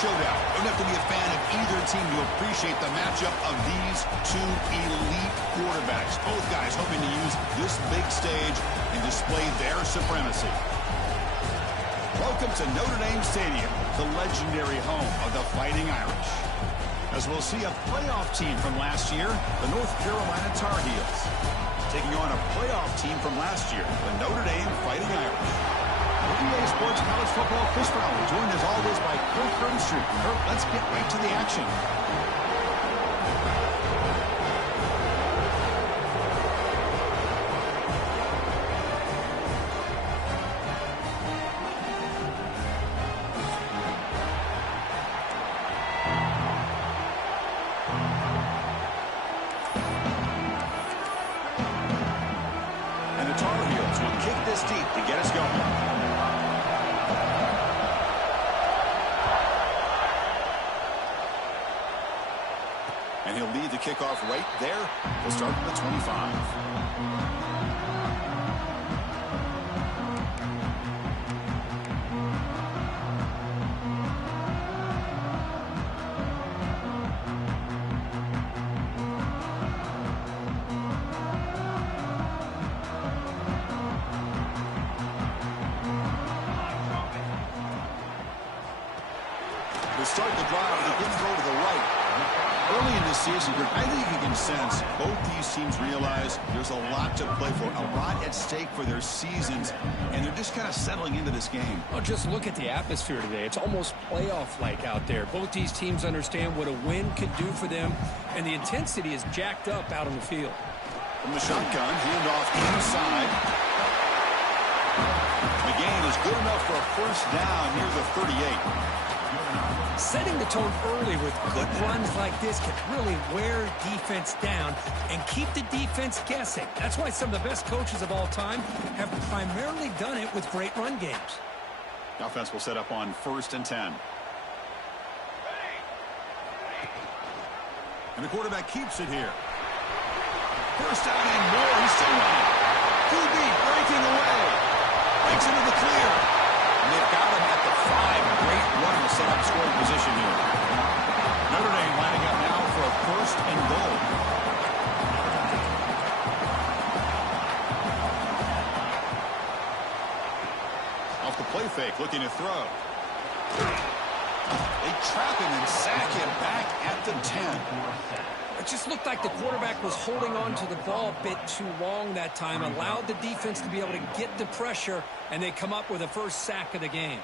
showdown. You don't have to be a fan of either team to appreciate the matchup of these two elite quarterbacks. Both guys hoping to use this big stage and display their supremacy. Welcome to Notre Dame Stadium, the legendary home of the Fighting Irish. As we'll see a playoff team from last year, the North Carolina Tar Heels, taking on a playoff team from last year, the Notre Dame Fighting Irish. EA Sports College Football Chris Fowler, joined as always by Kirk Herbstreit. Kirk, let's get right to the action. And the Tar Heels will kick this deep to get us going. And he'll lead the kickoff right there. He'll start at the 25. We'll start the drive with a good throw to the right. Early in this season, I think you can sense both these teams realize there's a lot to play for, a lot at stake for their seasons, and they're just kind of settling into this game. Oh, just look at the atmosphere today. It's almost playoff-like out there. Both these teams understand what a win could do for them, and the intensity is jacked up out on the field. From the shotgun, handoff inside. The gain is good enough for a first down near the 38. Setting the tone early with good runs like this can really wear defense down and keep the defense guessing. That's why some of the best coaches of all time have primarily done it with great run games. The offense will set up on 1st and 10. And the quarterback keeps it here. First down and more. He's still running. QB breaking away. Breaks into the clear. And they've got him at the 5. Great run to set up scoring position here. Notre Dame lining up now for a 1st and goal. Off the play fake, looking to throw. They trap him and sack him back at the 10. It just looked like the quarterback was holding on to the ball a bit too long that time, allowed the defense to be able to get the pressure, and they come up with the first sack of the game.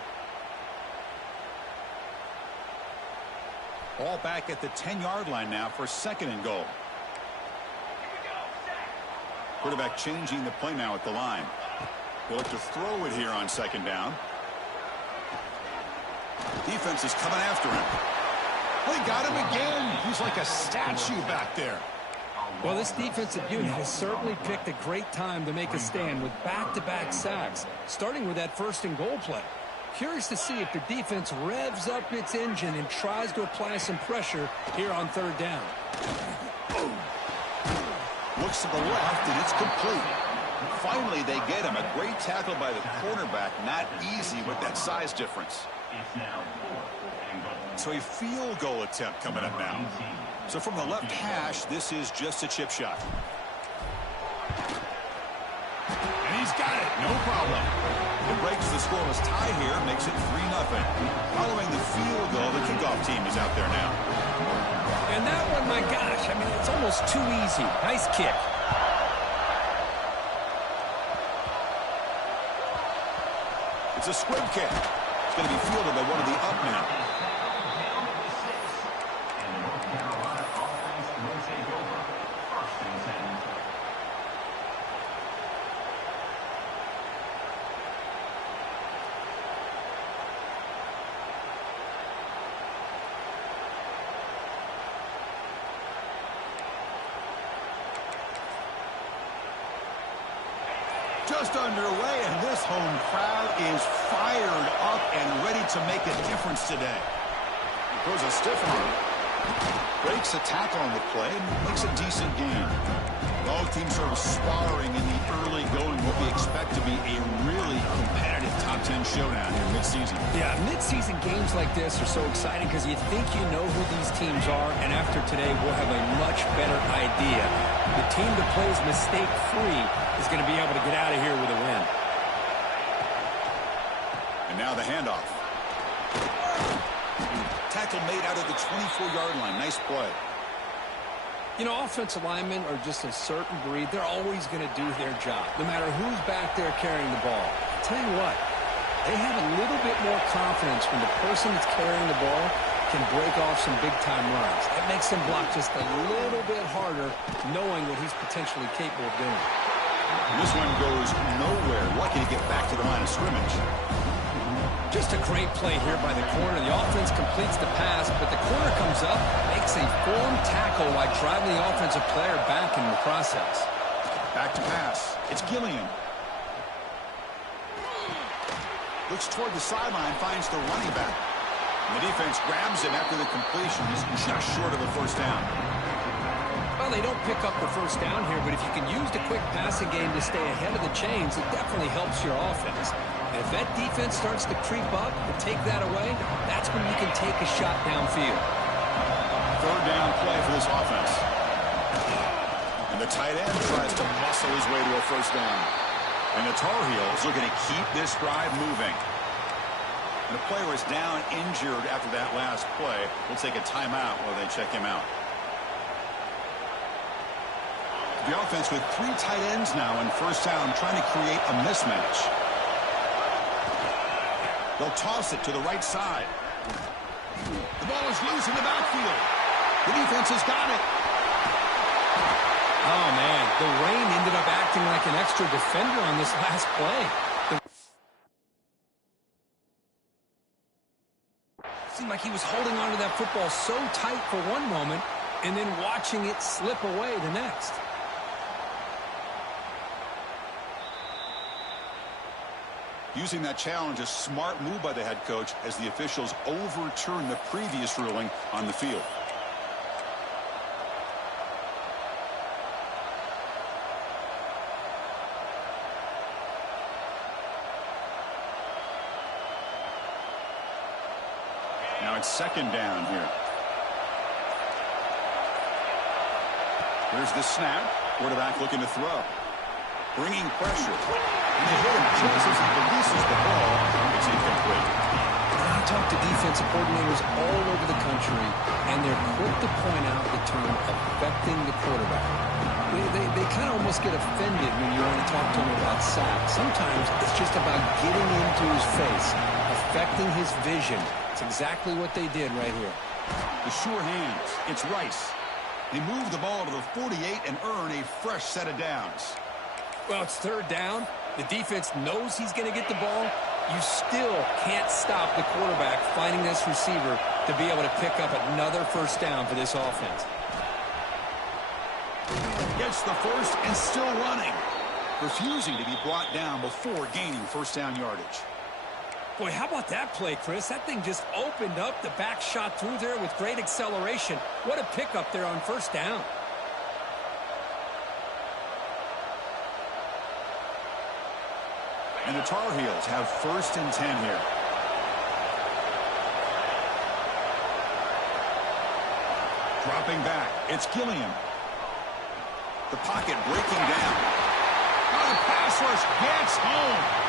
Ball back at the 10-yard line now for 2nd and goal. Quarterback changing the play now at the line. They'll look to throw it here on 2nd down. Defense is coming after him. They got him again. He's like a statue back there. Well, this defensive unit has certainly picked a great time to make a stand with back-to-back sacks, starting with that 1st and goal play. Curious to see if the defense revs up its engine and tries to apply some pressure here on 3rd down. Looks to the left, and it's complete. Finally, they get him. A great tackle by the cornerback. Not easy with that size difference. So a field goal attempt coming up now. So from the left hash, this is just a chip shot. And he's got it. No problem. It breaks the scoreless tie here, makes it 3-0. Following the field goal, the kickoff team is out there now. And that one, my gosh, I mean, it's almost too easy. Nice kick. It's a squib kick. It's going to be fielded by one of the up men. Just underway, and this home crowd is fired up and ready to make a difference today. Throws a stiff arm. Breaks a tackle on the play and makes a decent gain. Both teams sort of sparring in the early going, what we expect to be a really competitive top 10 showdown here mid-season. Yeah, mid-season games like this are so exciting because you think you know who these teams are, and after today, we'll have a much better idea. The team that plays mistake-free is going to be able to get out of here with a win. And now the handoff. Tackle made out of the 24-yard line. Nice play. You know, offensive linemen are just a certain breed. They're always going to do their job, no matter who's back there carrying the ball. I'll tell you what, they have a little bit more confidence when the person that's carrying the ball can break off some big-time runs. That makes them block just a little bit harder, knowing what he's potentially capable of doing. This one goes nowhere. Lucky to get back to the line of scrimmage. Just a great play here by the corner. The offense completes the pass, but the corner comes up, makes a formed tackle while driving the offensive player back in the process. Back to pass. It's Gilliam. Looks toward the sideline, finds the running back. And the defense grabs him after the completion. He's just short of a first down. Well, they don't pick up the first down here, but if you can use the quick passing game to stay ahead of the chains, it definitely helps your offense. And if that defense starts to creep up and take that away, that's when you can take a shot downfield. Third down play for this offense. And the tight end tries to muscle his way to a first down. And the Tar Heels are going to keep this drive moving. And the player is down injured after that last play. We'll take a timeout while they check him out. The offense with 3 tight ends now in first down, trying to create a mismatch. They'll toss it to the right side. The ball is loose in the backfield. The defense has got it. Oh, man, the rain ended up acting like an extra defender on this last play. Seemed like he was holding on to that football so tight for one moment and then watching it slip away the next. Using that challenge, a smart move by the head coach as the officials overturn the previous ruling on the field. Now it's second down here. Here's the snap. Quarterback looking to throw. Bringing pressure. And they hit him just as he releases the ball. It's incomplete. I talk to defensive coordinators all over the country, and they're quick to point out the term affecting the quarterback. They kind of almost get offended when you want to talk to them about sacks. Sometimes it's just about getting into his face, affecting his vision. It's exactly what they did right here. The sure hands. It's Rice. They move the ball to the 48 and earn a fresh set of downs. Well, it's third down. The defense knows he's going to get the ball. You still can't stop the quarterback finding this receiver to be able to pick up another first down for this offense. Gets the first and still running. Refusing to be brought down before gaining first down yardage. Boy, how about that play, Chris? That thing just opened up. The back shot through there with great acceleration. What a pickup there on first down. And the Tar Heels have first and 10 here. Dropping back. It's Gilliam. The pocket breaking down. Oh, the pass rush gets home.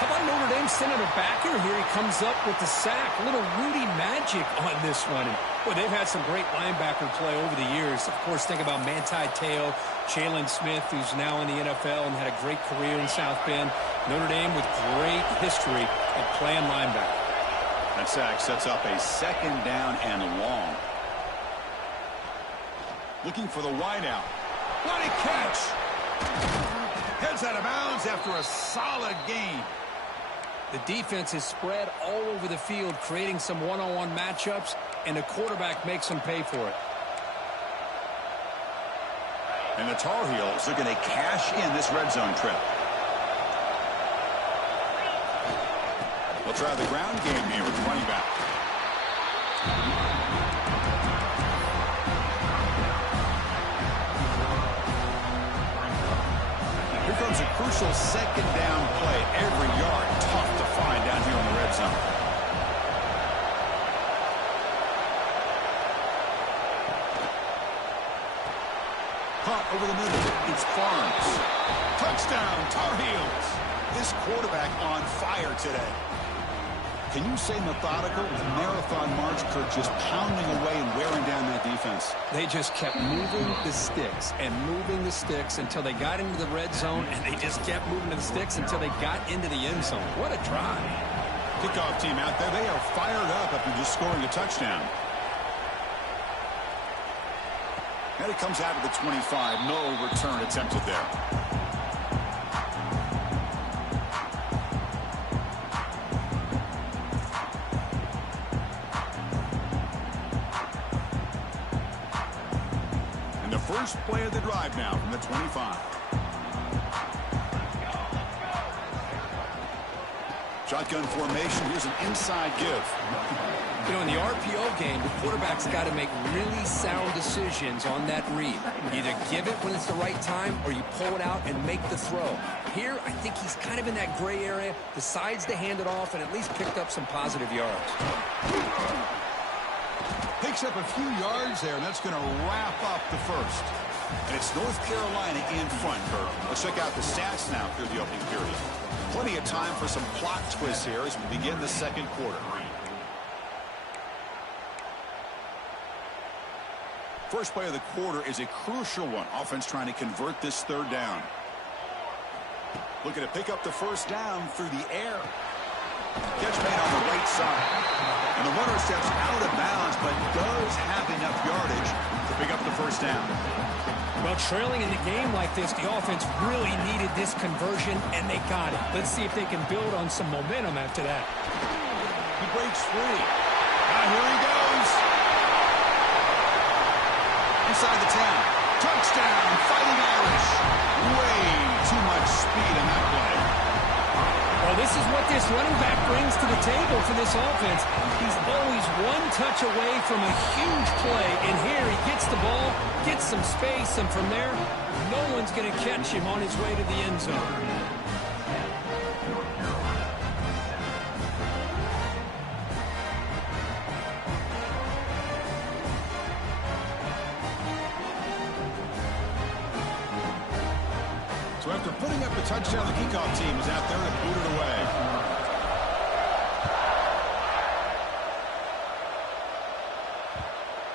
How about Notre Dame sending a backer here? He comes up with the sack. A little Rudy magic on this one. And, boy, they've had some great linebacker play over the years. Of course, think about Manti Te'o, Jalen Smith, who's now in the NFL and had a great career in South Bend. Notre Dame with great history of playing linebacker. That sack sets up a second down and long. Looking for the wideout. What a catch! Heads out of bounds after a solid gain. The defense is spread all over the field, creating some one-on-one matchups, and the quarterback makes them pay for it. And the Tar Heels are going to cash in this red zone trip. They'll try the ground game here with the running back. Here comes a crucial second down play. Every yard tough to find down here in the red zone. Caught over the middle. It's Farms. Touchdown, Tar Heels. This quarterback on fire today. Can you say methodical? The marathon march, Kurt, just pounding away and wearing down that defense. They just kept moving the sticks and moving the sticks until they got into the red zone, and they just kept moving the sticks until they got into the end zone. What a drive. Kickoff team out there. They are fired up after just scoring a touchdown. And it comes out of the 25. No return attempted there. And the first play of the drive now from the 25. Shotgun formation. Here's an inside give. You know, in the RPO game, the quarterback's got to make really sound decisions on that read. Either give it when it's the right time or you pull it out and make the throw. Here, I think he's kind of in that gray area, decides to hand it off and at least picked up some positive yards. Picks up a few yards there, and that's going to wrap up the first. And it's North Carolina in front, Kurt. Let's check out the stats now through the opening period. Plenty of time for some plot twists here as we begin the second quarter. First play of the quarter is a crucial one. Offense trying to convert this third down. Looking to pick up the first down through the air. Catch made on the right side. And the runner steps out of bounds, but does have enough yardage to pick up the first down. Well, trailing in the game like this, the offense really needed this conversion, and they got it. Let's see if they can build on some momentum after that. He breaks free. Now here he goes. Inside the 10. Touchdown, Fighting Irish. Way too much speed in that play. Well, this is what this running back brings to the table for this offense. He's always one touch away from a huge play, and here he gets the ball, gets some space, and from there, no one's going to catch him on his way to the end zone. So after putting up the touchdown, the kickoff team is out there to boot it away.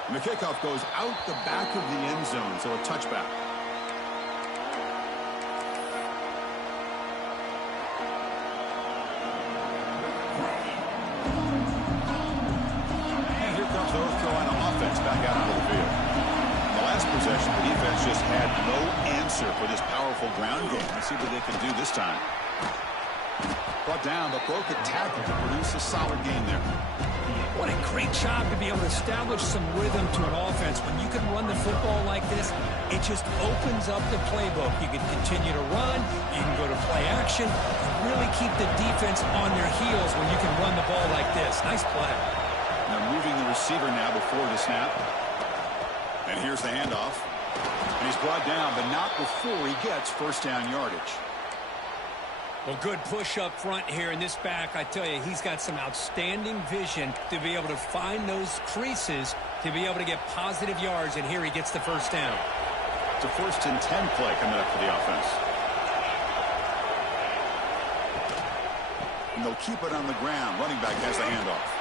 And the kickoff goes out the back of the end zone, so a touchback. And here comes the North Carolina offense back out onto the field. Last possession, the defense just had no answer for this powerful ground game. Let's see what they can do this time. Brought down, but broke a tackle to produce a solid game there. What a great job to be able to establish some rhythm to an offense. When you can run the football like this, it just opens up the playbook. You can continue to run, you can go to play action, really keep the defense on their heels when you can run the ball like this. Nice play. Now moving the receiver now before the snap. And here's the handoff. And he's brought down, but not before he gets first down yardage. Well, good push up front here in this back. I tell you, he's got some outstanding vision to be able to find those creases to be able to get positive yards, and here he gets the first down. It's a 1st and 10 play coming up for the offense. And they'll keep it on the ground. Running back has the handoff.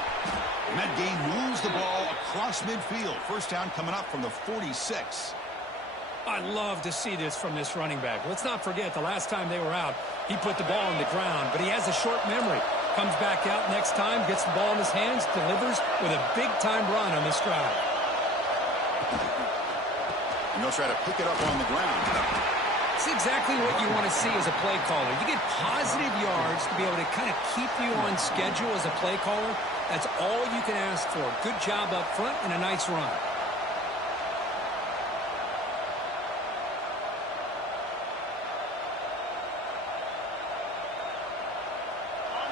And that game moves the ball across midfield. First down coming up from the 46. I love to see this from this running back. Let's not forget the last time they were out, he put the ball on the ground, but he has a short memory. Comes back out next time, gets the ball in his hands, delivers with a big-time run on this drive. And they'll try to pick it up on the ground. It's exactly what you want to see as a play caller. You get positive yards to be able to kind of keep you on schedule as a play caller. That's all you can ask for. Good job up front and a nice run.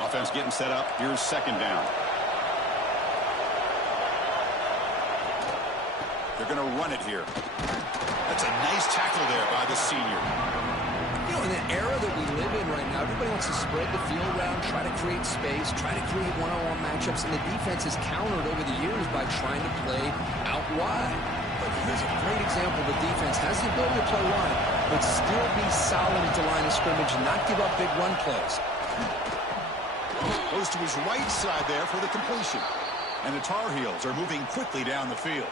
Offense getting set up. Here's second down. They're going to run it here. That's a nice tackle there by the senior. You know, in an era that we wants to spread the field around, try to create space, try to create one-on-one matchups, and the defense has countered over the years by trying to play out wide. But here's a great example of a defense has the ability to play wide, but still be solid at the line of scrimmage and not give up big run plays. Goes to his right side there for the completion. And the Tar Heels are moving quickly down the field.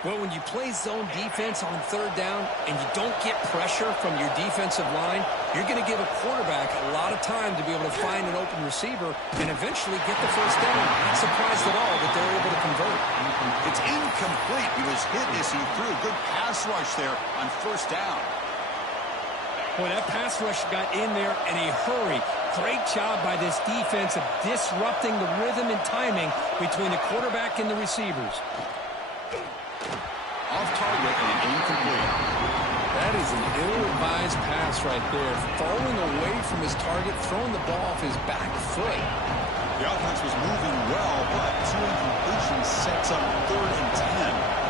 Well, when you play zone defense on third down and you don't get pressure from your defensive line, you're going to give a quarterback a lot of time to be able to find an open receiver and eventually get the first down. Not surprised at all that they're able to convert. It's incomplete. He was hit as he threw. Good pass rush there on first down. Boy, that pass rush got in there in a hurry. Great job by this defense of disrupting the rhythm and timing between the quarterback and the receivers. Off target and incomplete. That is an ill-advised pass right there. Falling away from his target, throwing the ball off his back foot. The offense was moving well, but two incompletions sets up 3rd and 10.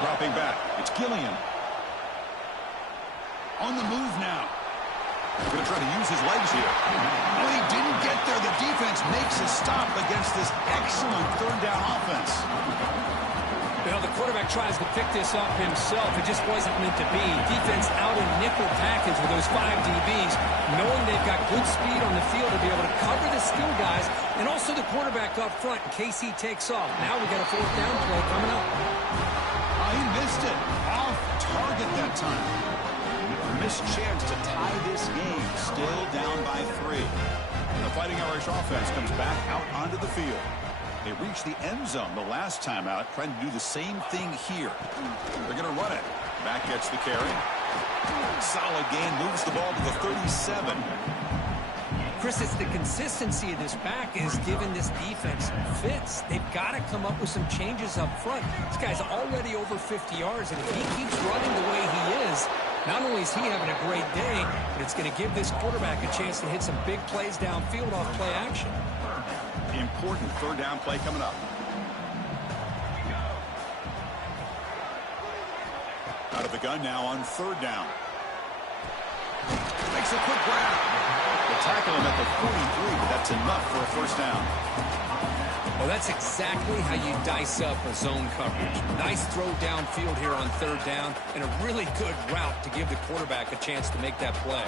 Dropping back, it's Gilliam. On the move now. Going to try to use his legs here. Oh, he didn't get there. The defense makes a stop against this excellent 3rd down offense. You know, the quarterback tries to pick this up himself. It just wasn't meant to be. Defense out in nickel package with those 5 DBs, knowing they've got good speed on the field to be able to cover the skill guys, and also the quarterback up front in case he takes off. Now we got a 4th down play coming up. He missed it. Off target that time. Missed chance to tie this game. Still down by 3. The Fighting Irish offense comes back out onto the field. They reached the end zone the last time out, trying to do the same thing here. They're going to run it. Back gets the carry. Solid gain. Moves the ball to the 37. Chris, it's the consistency of this back is giving this defense fits. They've got to come up with some changes up front. This guy's already over 50 yards, and if he keeps running the way he is, not only is he having a great day, but it's going to give this quarterback a chance to hit some big plays downfield off play action. Important 3rd down play coming up. Out of the gun now on 3rd down. Makes a quick grab. They tackle him at the 43, but that's enough for a 1st down. Well, that's exactly how you dice up a zone coverage. Nice throw downfield here on 3rd down, and a really good route to give the quarterback a chance to make that play.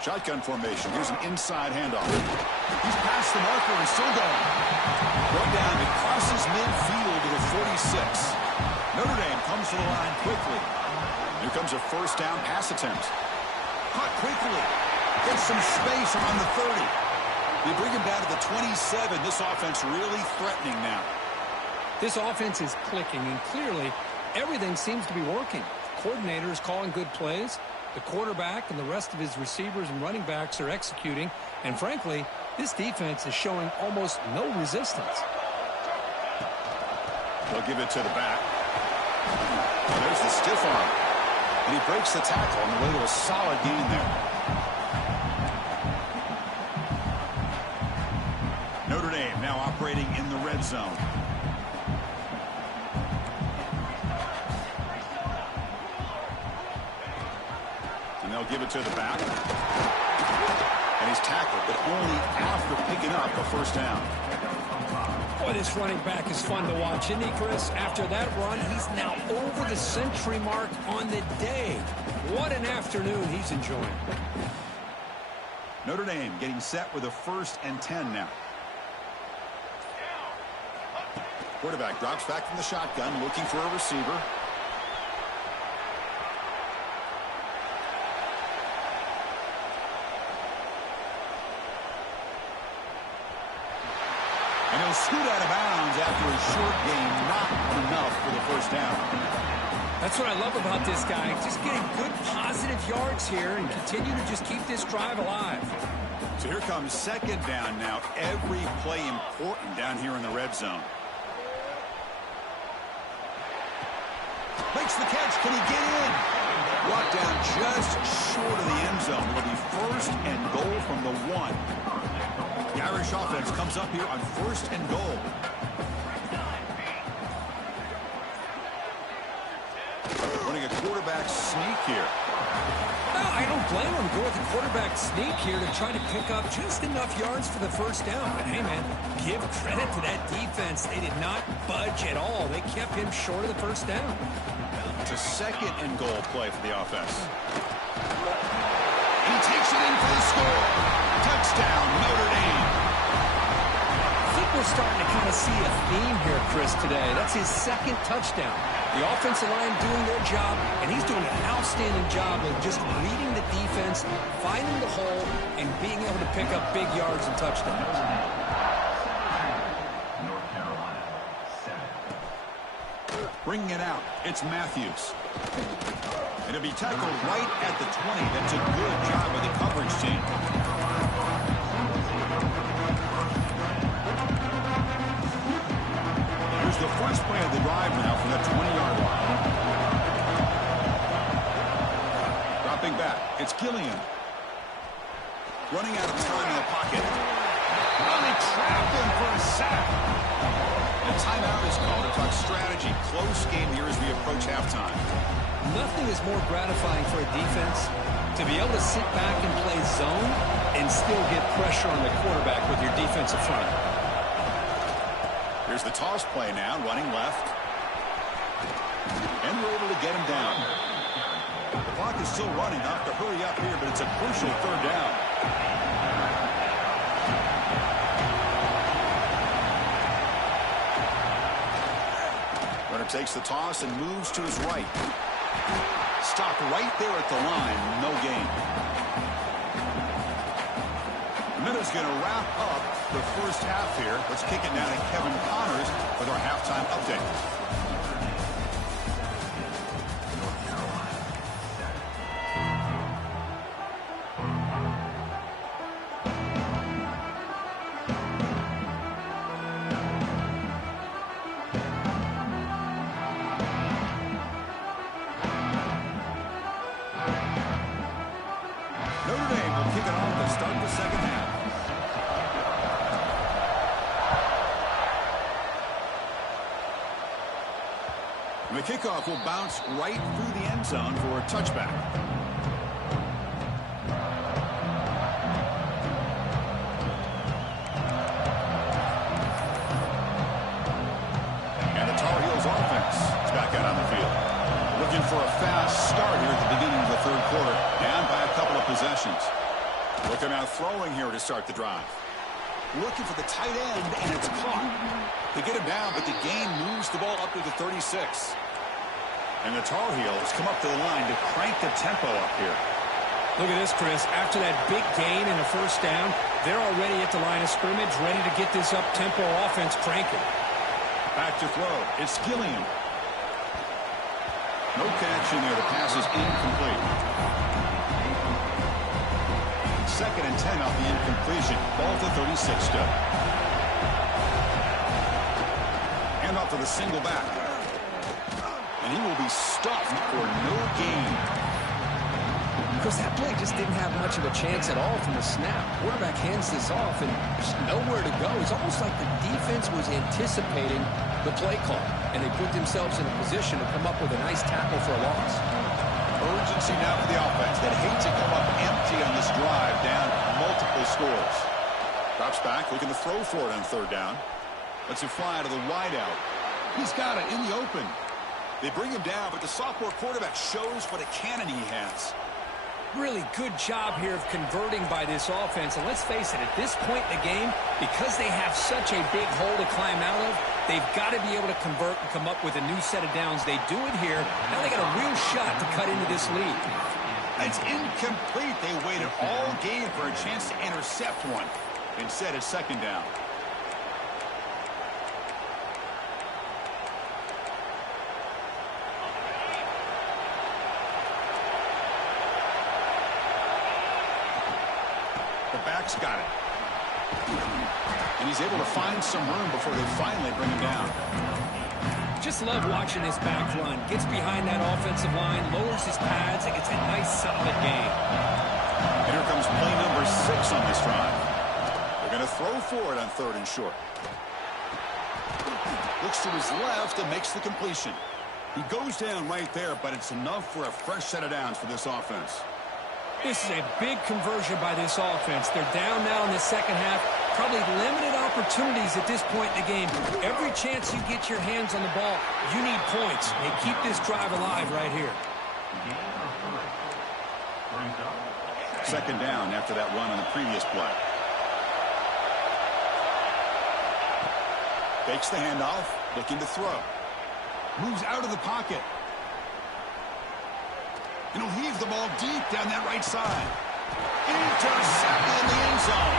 Shotgun formation. Here's an inside handoff. He's past the marker and still going. Going down, it crosses midfield to the 46. Notre Dame comes to the line quickly. Here comes a 1st down pass attempt. Caught quickly. Gets some space around the 30. They bring him down to the 27. This offense really threatening now. This offense is clicking, and clearly everything seems to be working. The coordinator is calling good plays. The quarterback and the rest of his receivers and running backs are executing. And frankly, this defense is showing almost no resistance. They'll give it to the back. And there's the stiff arm. And he breaks the tackle on the way to a solid gain there. Notre Dame now operating in the red zone. And they'll give it to the back. And he's tackled, but only after picking up a 1st down. Boy, this running back is fun to watch, isn't he, Chris? After that run, he's now over the century mark on the day. What an afternoon he's enjoying. Notre Dame getting set with a 1st and 10 now. Quarterback drops back from the shotgun, looking for a receiver. And he'll scoot out of bounds after a short gain, not enough for the 1st down. That's what I love about this guy. Just getting good positive yards here and continue to just keep this drive alive. So here comes 2nd down now. Every play important down here in the red zone. Makes the catch. Can he get in? Brought down just short of the end zone. It'll be first and goal from the 1. The Irish offense comes up here on first and goal. Running a quarterback sneak here. No, I don't blame him. Go with the quarterback sneak here to try to pick up just enough yards for the first down. But hey, man, give credit to that defense. They did not budge at all. They kept him short of the first down. It's a second and goal play for the offense. He takes it in for the score. Touchdown, Notre Dame. I think we're starting to kind of see a theme here, Chris, today. That's his second touchdown. The offensive line doing their job, and he's doing an outstanding job of just reading the defense, finding the hole, and being able to pick up big yards and touchdowns. Bringing it out, it's Matthews. And it'll be tackled right at the 20. That's a good job by the coverage team. Here's the first play of the drive now from that 20-yard line. Dropping back, it's Gilliam. Running out of time in the pocket. Well, they trapped him for a sack. A timeout is called to talk strategy. Close game here as we approach halftime. Nothing is more gratifying for a defense to be able to sit back and play zone and still get pressure on the quarterback with your defensive front. Here's the toss play now, running left. And we're able to get him down. The clock is still running. Have to hurry up here, but it's a crucial third down. Runner takes the toss and moves to his right. Stopped right there at the line. No gain. Miller's going to wrap up the first half here. Let's kick it now to Kevin Connors with our halftime update. Notre Dame will kick it off to start the second half. The kickoff will bounce right through the end zone for a touchback. And the Tar Heels offense is back out on the field. Looking for a fast start here at the beginning of the third quarter. Down by a couple of possessions. Looking out throwing here to start the drive. Looking for the tight end, and it's caught. They get him down, but the gain moves the ball up to the 36. And the Tar Heels come up to the line to crank the tempo up here. Look at this, Chris. After that big gain and a first down, they're already at the line of scrimmage, ready to get this up-tempo offense cranking. Back to throw. It's Gilliam. No connection there. The pass is incomplete. Second and 10 off the incompletion. Ball to 36 still. And off to the single back. And he will be stuffed for no gain. Because that play just didn't have much of a chance at all from the snap. Quarterback hands this off, and there's nowhere to go. It's almost like the defense was anticipating the play call, and they put themselves in a position to come up with a nice tackle for a loss. Urgency now for the offense that hate to come up empty on this drive, down multiple scores. Drops back, looking to throw for it on third down. Lets it fly to the wideout. He's got it in the open. They bring him down, but the sophomore quarterback shows what a cannon he has. Really good job here of converting by this offense. And let's face it, at this point in the game, because they have such a big hole to climb out of, they've got to be able to convert and come up with a new set of downs. They do it here. Now they got a real shot to cut into this lead. It's incomplete. They waited all game for a chance to intercept one. Instead, it's second down. The back's got it. And he's able to find some room before they finally bring him down. Just love watching this back run. Gets behind that offensive line, lowers his pads, and gets a nice solid gain. throw for it on 3rd and short. Looks to his left and makes the completion. He goes down right there, but it's enough for a fresh set of downs for this offense. This is a big conversion by this offense. They're down now in the second half. Probably limited opportunities at this point in the game. Every chance you get your hands on the ball, you need points. They keep this drive alive right here. 2nd down after that run on the previous play. Fakes the handoff, looking to throw. Moves out of the pocket. And he'll heave the ball deep down that right side. Intercepted in the end zone.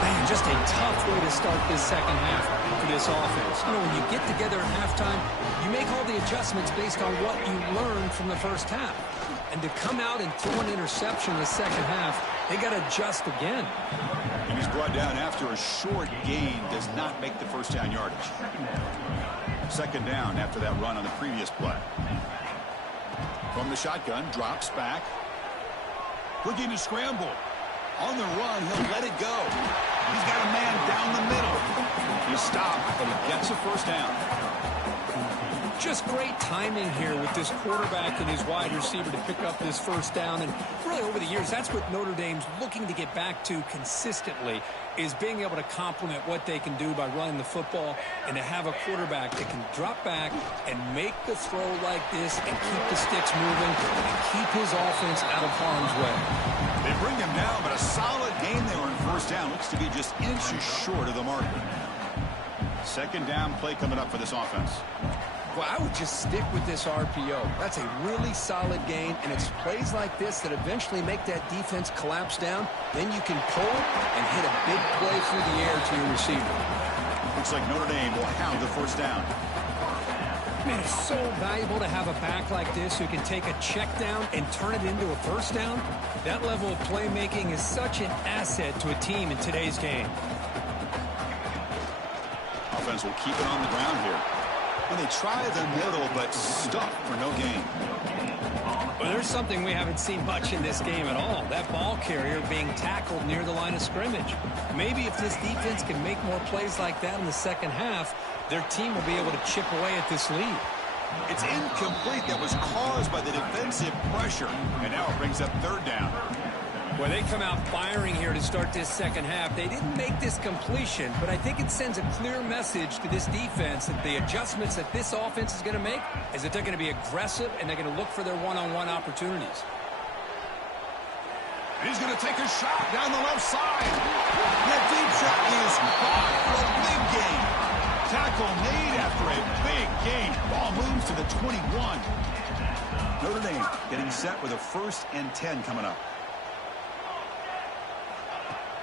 Man, just a tough way to start this second half for this offense. You know, when you get together at halftime, you make all the adjustments based on what you learned from the first half. And to come out and throw an interception in the second half, they got to adjust again. And he's brought down after a short gain, does not make the first down yardage. 2nd down after that run on the previous play. From the shotgun, drops back. Looking to scramble. On the run, he'll let it go. He's got a man down the middle. He stopped, and he gets a first down. Just great timing here with this quarterback and his wide receiver to pick up this first down. And really over the years, that's what Notre Dame's looking to get back to consistently, is being able to complement what they can do by running the football and to have a quarterback that can drop back and make the throw like this and keep the sticks moving and keep his offense out of harm's way. They bring him down, but a solid game there on 1st down. Looks to be just inches short of the marker. 2nd down play coming up for this offense. Well, I would just stick with this RPO. That's a really solid gain, and it's plays like this that eventually make that defense collapse down. Then you can pull and hit a big play through the air to your receiver. Looks like Notre Dame will have the first down. Man, it's so valuable to have a back like this who can take a check down and turn it into a first down. That level of playmaking is such an asset to a team in today's game. Offense will keep it on the ground here. And they try the middle, but stuck for no gain. Well, there's something we haven't seen much in this game at all. That ball carrier being tackled near the line of scrimmage. Maybe if this defense can make more plays like that in the second half, their team will be able to chip away at this lead. It's incomplete. That was caused by the defensive pressure. And now it brings up 3rd down. Well, they come out firing here to start this second half. They didn't make this completion, but I think it sends a clear message to this defense that the adjustments that this offense is going to make is that they're going to be aggressive and they're going to look for their one-on-one opportunities. He's going to take a shot down the left side. That deep shot is caught for a big gain. Tackle made after a big gain. Ball moves to the 21. Notre Dame getting set with a 1st and 10 coming up.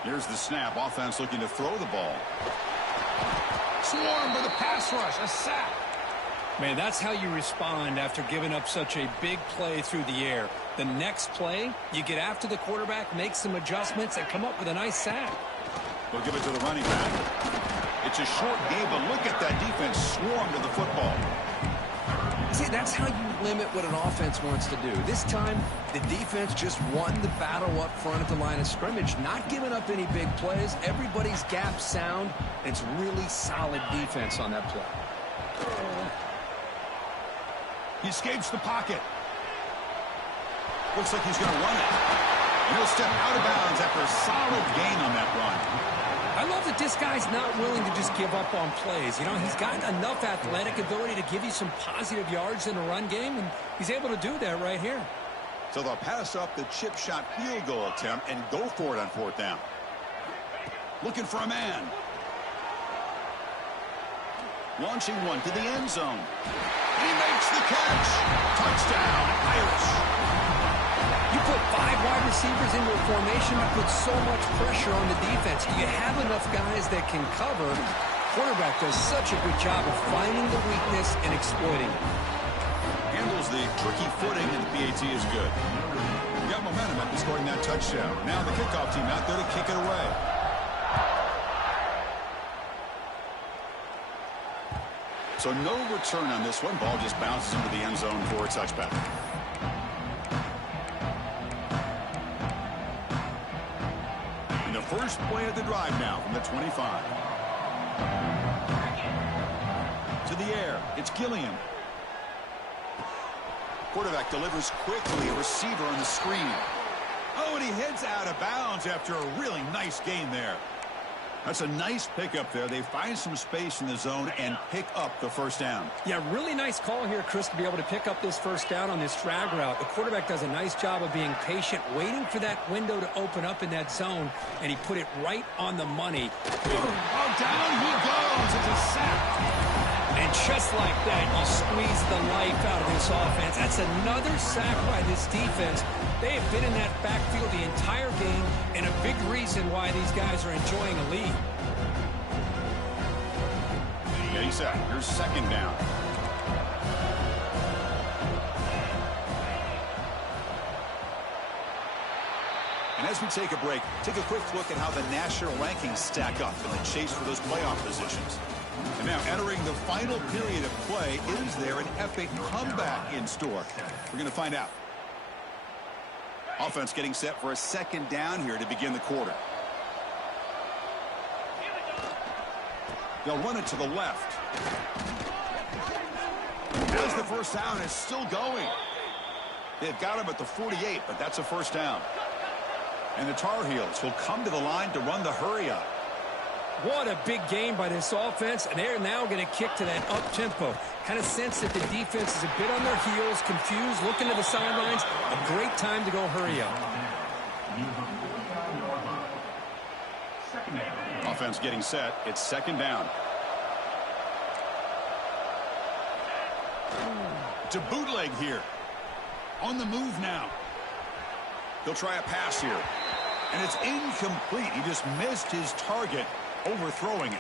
Here's the snap. Offense looking to throw the ball. Swarmed by the pass rush. A sack. Man, that's how you respond after giving up such a big play through the air. The next play, you get after the quarterback, make some adjustments, and come up with a nice sack. We'll give it to the running back. It's a short game, but look at that defense swarm to the football. See, that's how you limit what an offense wants to do. This time, the defense just won the battle up front at the line of scrimmage, not giving up any big plays. Everybody's gap sound. It's really solid defense on that play. He escapes the pocket. Looks like he's going to run it. And he'll step out of bounds after a solid gain on that run. I love that this guy's not willing to just give up on plays. You know, he's got enough athletic ability to give you some positive yards in a run game, and he's able to do that right here. So they'll pass up the chip shot field goal attempt and go for it on 4th down. Looking for a man. Launching one to the end zone. He makes the catch. Touchdown, Irish. You put 5 wide receivers into a formation, you put so much pressure on the defense. Do you have enough guys that can cover? Quarterback does such a good job of finding the weakness and exploiting it. Handles the tricky footing, and the PAT is good. Got momentum after scoring that touchdown. Now the kickoff team out there to kick it away. So no return on this one. Ball just bounces into the end zone for a touchback. First play of the drive now from the 25. To the air. It's Gilliam. Quarterback delivers quickly. A receiver on the screen. Oh, and he heads out of bounds after a really nice gain there. That's a nice pickup there. They find some space in the zone and pick up the first down. Yeah, really nice call here, Chris, to be able to pick up this first down on this drag route. The quarterback does a nice job of being patient, waiting for that window to open up in that zone, and he put it right on the money. Oh, down he goes. It's a sack. And just like that, you squeeze the life out of this offense. That's another sack by this defense. They have been in that backfield the entire game, and a big reason why these guys are enjoying a lead. Getting set. Here's second down. And as we take a break, take a quick look at how the national rankings stack up in the chase for those playoff positions. And now entering the final period of play, is there an epic comeback in store? We're going to find out. Offense getting set for a second down here to begin the quarter. They'll run it to the left. As the first down is still going. They've got him at the 48, but that's a first down. And the Tar Heels will come to the line to run the hurry up. What a big game by this offense, and they're now going to kick to that up-tempo. Kind of sense that the defense is a bit on their heels, confused, looking to the sidelines. A great time to go hurry up. Offense getting set. It's second down. To bootleg here. On the move now. They'll try a pass here. And it's incomplete. He just missed his target, overthrowing it.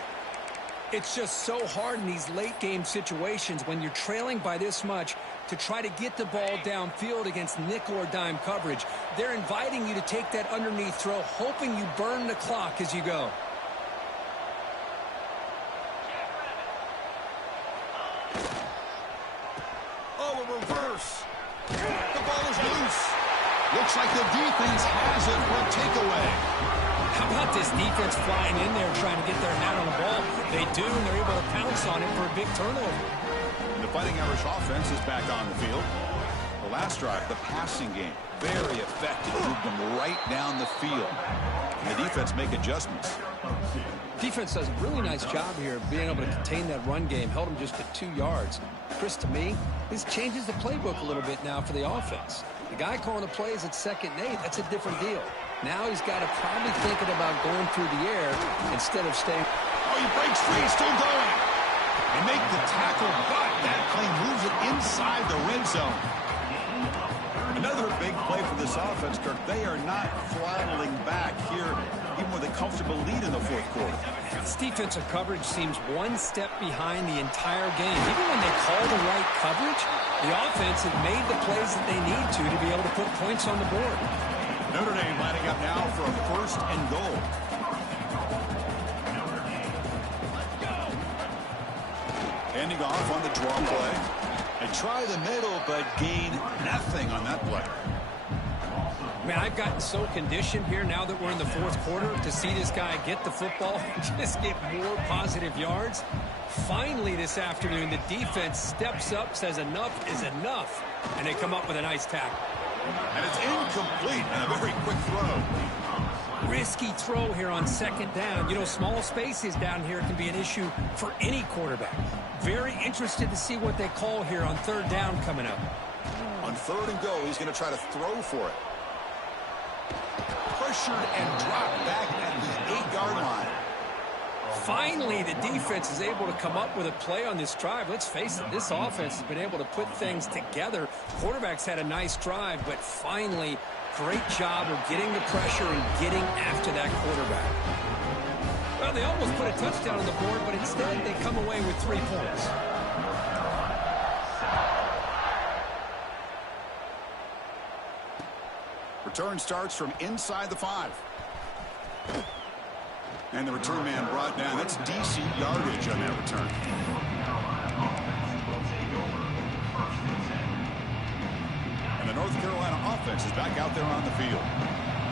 It's just so hard in these late game situations when you're trailing by this much to try to get the ball downfield against nickel or dime coverage. They're inviting you to take that underneath throw, hoping you burn the clock as you go. Oh, a reverse. The ball is loose. Looks like the defense has it for a takeaway. How about this defense flying in there trying to get their hand on the ball? They do, and they're able to pounce on it for a big turnover. And the Fighting Irish offense is back on the field. The last drive, the passing game, very effective. Moved them right down the field. And the defense make adjustments. Defense does a really nice job here of being able to contain that run game. Held them just at 2 yards. Chris, to me, this changes the playbook a little bit now for the offense. The guy calling the plays at 2nd and 8, that's a different deal. Now he's got to probably thinking about going through the air instead of staying. Oh, he breaks free, still going. They make the tackle, but that play moves it inside the red zone. Another big play for this offense, Kirk. They are not flattling back here, even with a comfortable lead in the fourth quarter. This defensive coverage seems one step behind the entire game. Even when they call the right coverage, the offense has made the plays that they need to be able to put points on the board. Notre Dame lining up now for a first and goal. Ending off on the draw play. They try the middle, but gain nothing on that play. Man, I've gotten so conditioned here now that we're in the fourth quarter to see this guy get the football and just get more positive yards. Finally this afternoon, the defense steps up, says enough is enough, and they come up with a nice tackle. And it's incomplete and a very quick throw. Risky throw here on 2nd down. You know, small spaces down here can be an issue for any quarterback. Very interested to see what they call here on 3rd down coming up. On 3rd and goal, he's going to try to throw for it. Pressured and dropped back at the 8-yard line. Finally, the defense is able to come up with a play on this drive. Let's face it, this offense has been able to put things together. Quarterback's had a nice drive, but finally, great job of getting the pressure and getting after that quarterback. Well, they almost put a touchdown on the board, but instead they come away with 3 points. Return starts from inside the 5. And the return man brought down. That's decent yardage on that return. And the North Carolina offense is back out there on the field.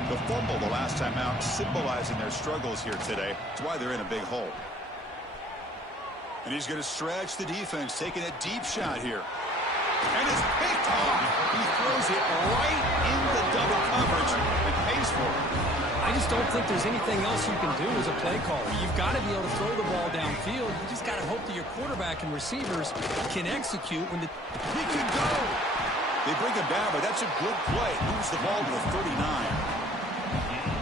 The fumble the last time out, symbolizing their struggles here today. That's why they're in a big hole. And he's going to stretch the defense, taking a deep shot here. And it's picked off. He throws it right into double coverage and pays for it. I just don't think there's anything else you can do as a play caller. You've got to be able to throw the ball downfield. You just got to hope that your quarterback and receivers can execute when he can go. They bring him down, but that's a good play. Moves the ball to the 39.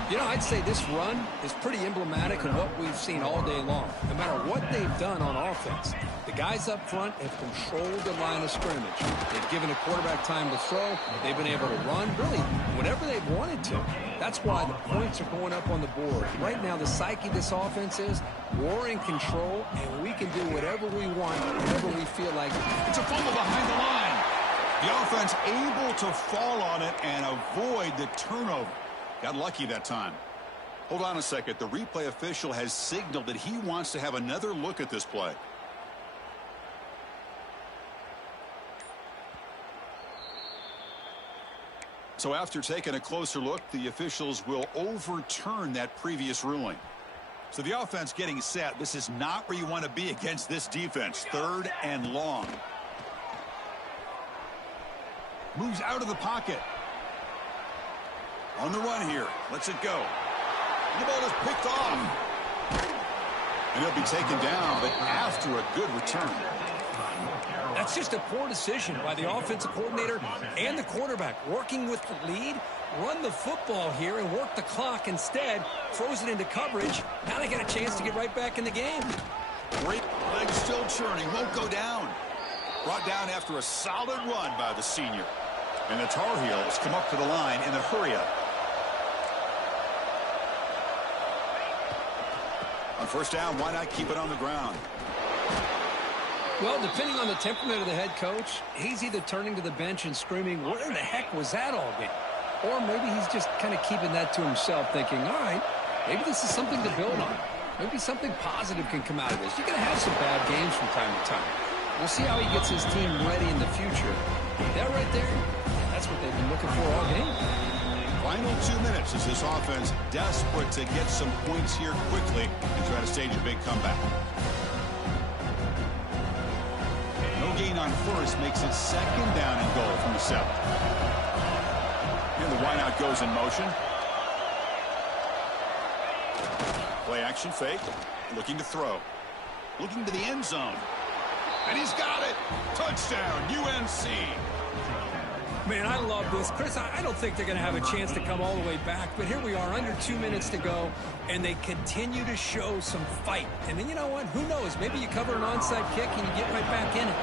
You know, I'd say this run is pretty emblematic of what we've seen all day long. No matter what they've done on offense, the guys up front have controlled the line of scrimmage. They've given the quarterback time to throw. They've been able to run, really, whenever they've wanted to. That's why the points are going up on the board. Right now, the psyche of this offense is we're in control, and we can do whatever we want, whenever we feel like it. It's a fumble behind the line. The offense able to fall on it and avoid the turnover. Got lucky that time. Hold on a second. The replay official has signaled that he wants to have another look at this play. So after taking a closer look, the officials will overturn that previous ruling. So the offense getting set. This is not where you want to be against this defense. 3rd and long. Moves out of the pocket. On the run here. Lets it go. The ball is picked off. And he'll be taken down, but after a good return. That's just a poor decision by the offensive coordinator and the quarterback. Working with the lead, run the football here and work the clock instead. Throws it into coverage. Now they get a chance to get right back in the game. Great leg still churning. Won't go down. Brought down after a solid run by the senior. And the Tar Heels come up to the line in a hurry-up. On first down, why not keep it on the ground? Well, depending on the temperament of the head coach, he's either turning to the bench and screaming, where the heck was that all game? Or maybe he's just kind of keeping that to himself, thinking, all right, maybe this is something to build on. Maybe something positive can come out of this. You're going to have some bad games from time to time. We'll see how he gets his team ready in the future. That right there, that's what they've been looking for all game. Final 2 minutes as this offense desperate to get some points here quickly and try to stage a big comeback. No gain on first makes it 2nd down and goal from the 7. And the wideout goes in motion. Play action fake. Looking to throw. Looking to the end zone. And he's got it. Touchdown, UNC. Man, I love this. Chris, I don't think they're going to have a chance to come all the way back, but here we are, under 2 minutes to go, and they continue to show some fight. And then you know what? Who knows? Maybe you cover an onside kick and you get right back in it.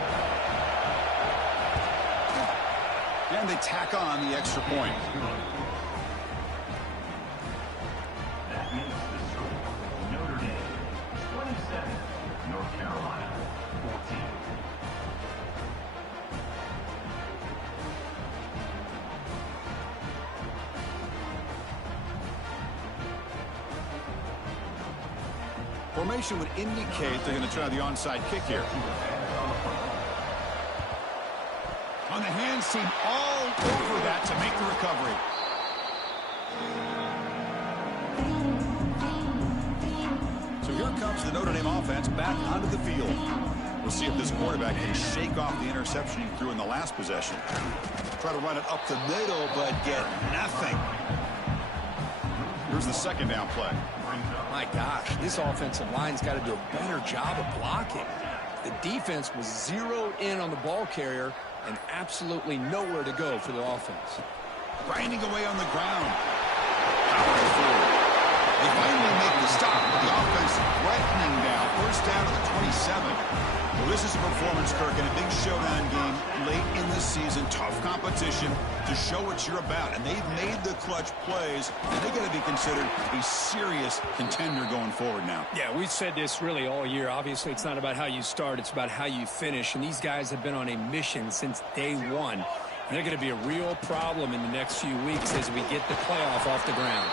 And they tack on the extra point. That makes the score Notre Dame 27, North Carolina 14. Formation would indicate they're going to try the onside kick here. On the hands team all over that to make the recovery. So here comes the Notre Dame offense back onto the field. We'll see if this quarterback can shake off the interception he threw in the last possession. Try to run it up the middle, but get nothing. Here's the 2nd down play. My gosh, this offensive line's got to do a better job of blocking. The defense was zeroed in on the ball carrier and absolutely nowhere to go for the offense. Grinding away on the ground. They finally make the stop. The offense threatening now. First down to the 27. Well, this is a performance, Kirk, in a big showdown game late in the season. Tough competition to show what you're about. And they've made the clutch plays, and they're going to be considered a serious contender going forward now. Yeah, we've said this really all year. Obviously, it's not about how you start. It's about how you finish. And these guys have been on a mission since day one. And they're going to be a real problem in the next few weeks as we get the playoff off the ground.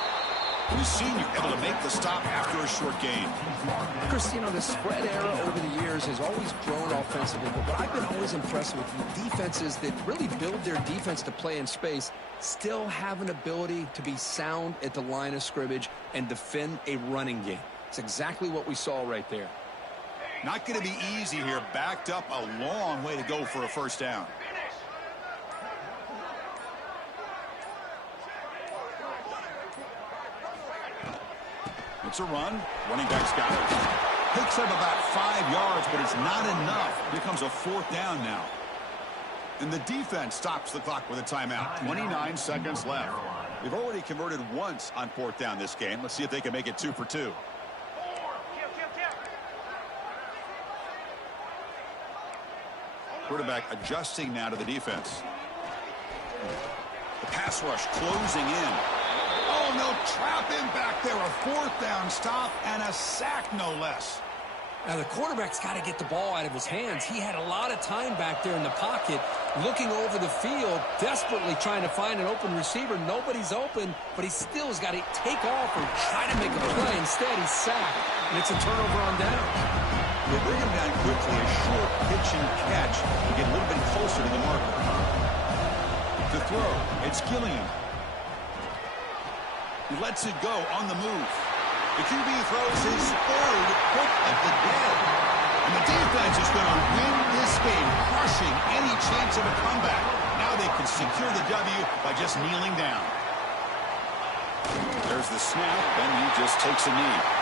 Who's senior able to make the stop after a short gain? Chris, the spread era over the years has always grown offensively, but what I've been always impressed with defenses that really build their defense to play in space still have an ability to be sound at the line of scrimmage and defend a running game. It's exactly what we saw right there. Not going to be easy here. Backed up a long way to go for a first down. It's a run. Running back's got it. Picks up about 5 yards, but it's not enough. Here comes a fourth down now. And the defense stops the clock with a timeout. 29 seconds left. They've already converted once on fourth down this game. Let's see if they can make it 2 for 2. Quarterback adjusting now to the defense. The pass rush closing in. Oh, no, trap him back there. A fourth down stop and a sack, no less. Now, the quarterback's got to get the ball out of his hands. He had a lot of time back there in the pocket, looking over the field, desperately trying to find an open receiver. Nobody's open, but he still has got to take off or try to make a play. Instead, he's sacked, and it's a turnover on down. They bring him down quickly, a short pitch and catch to get a little bit closer to the marker. To throw, it's Gilliam. He lets it go on the move. The QB throws his third pick of the day. And the defense is going to win this game, crushing any chance of a comeback. Now they can secure the W by just kneeling down. There's the snap, and he just takes a knee.